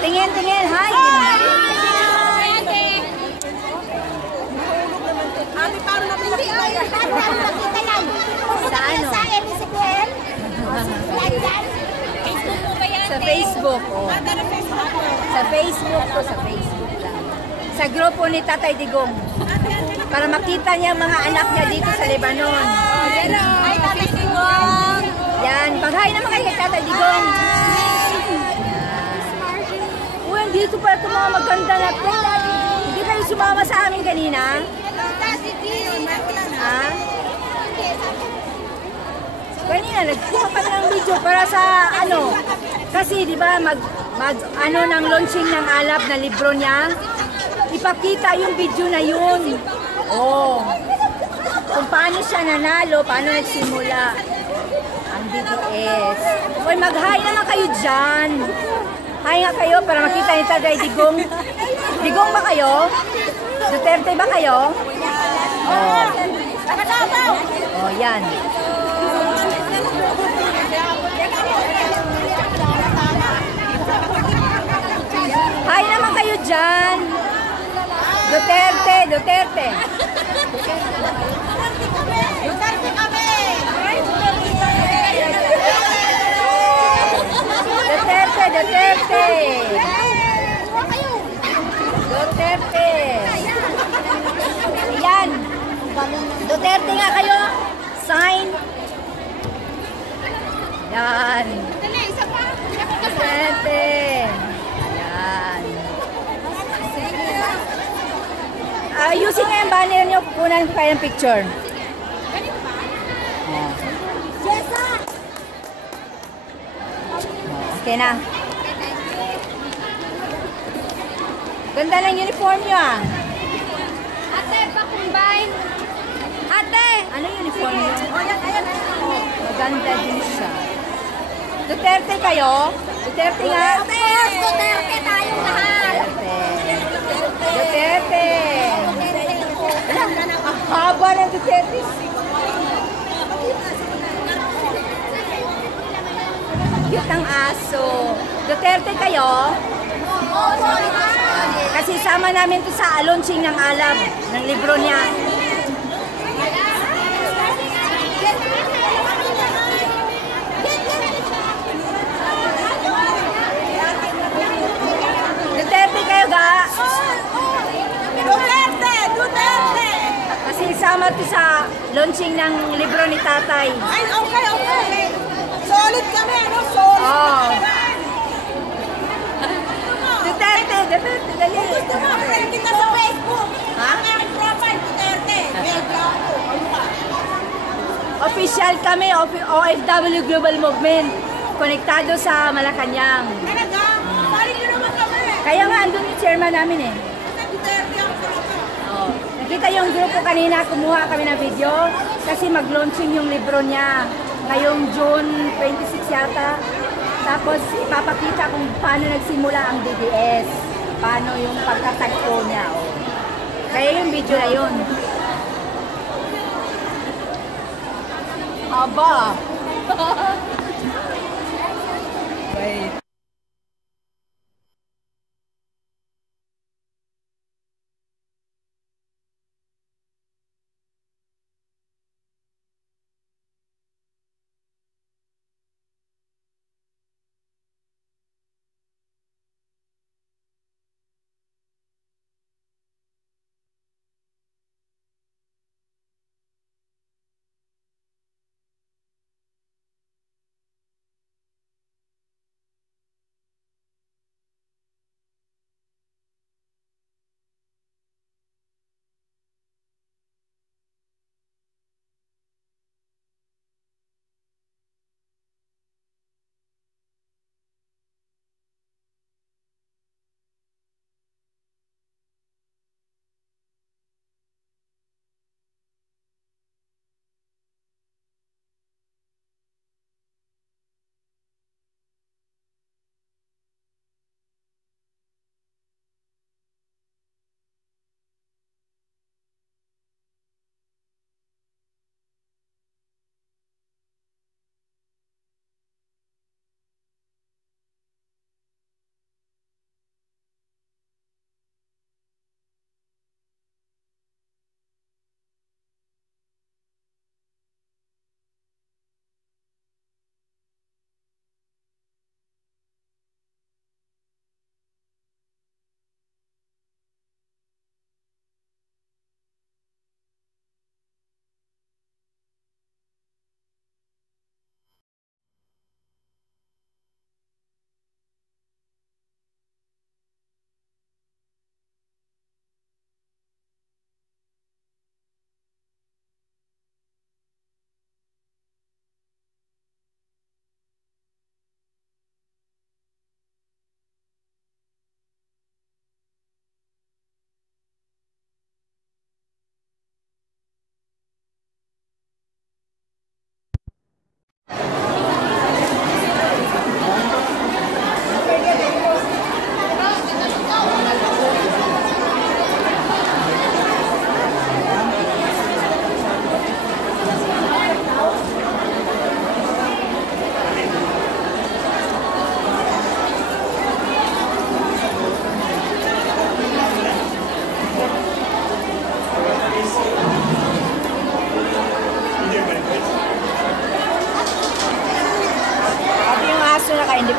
tingin, tingin. Hi! Ate, paano natin nakita yan? Nakita yan. Sa ano? Sa MCBL? Facebook po ba yan? Sa Facebook. Oh. Sa Facebook ko, sa Facebook lang. Sa grupo ni Tatay Digong. Para makita niya mga anak niya dito sa Lebanon. Ay, Tatay Digong! Yan, pag-hi naman kayo kay Tatay Digong. Uy, dito pa ito mga maganda na ito. Hindi kayo sumama sa amin kanina? Ha? Kanina, nagkuha pa ng video para sa ano. Kasi di ba ano ng launching ng Alab na libro niya. Ipakita yung video na yun. Oh. Kung paano siya nanalo, paano nagsimula. Ang DDS. Uy, mag-hi naman kayo dyan. Hi nga kayo para makita ni Tatay Digong. Digong ba kayo? Duterte ba kayo? Oh. Oh, yan. Hi naman kayo dyan. Duterte, Duterte. Duterte kami! Duterte, Duterte. Duterte. Yan. Duterte nga kayo. Sign. Yan. Duterte. Yan. Ayusin nga yung banner nyo. Kukunan ko kayo ng picture. Okay na. Ganda ng uniform nyo ah. Ate, pa-combine! Ate! Ano uniform nyo? Maganda din siya. Duterte kayo? Duterte nga? Of course, Duterte tayong lahat! Duterte! Ang haba ng Duterte. Cute ang aso. Duterte kayo? Kasi sama namin to sa launching ng Alab, ng libro niya. Duterte kayo ga? Duterte! Duterte! Kasi sama to sa launching ng libro ni Tatay. Ay, okay, okay. Solid kami, ano? Solid Oh. kami. Duterte, Duterte, dali. Gusto mo, friend kita sa Facebook. Ha? Ang aking profile, Duterte. May bravo. Ano ka? Official kami, OFW Global Movement. Konektado sa Malacanang. Talaga? Solid nyo naman kami. Kaya nga, andun yung chairman namin eh. Kasi Duterte ako talaga. Oh. Nakita yung grupo kanina, kumuha kami ng video kasi mag-launching yung libro niya ngayong June 26 yata. Tapos ipapakita kung paano nagsimula ang DDS. Paano yung pagkatagpo niya. Oh. Kaya yung video na yun. Aba! Wait.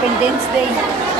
Independence Day.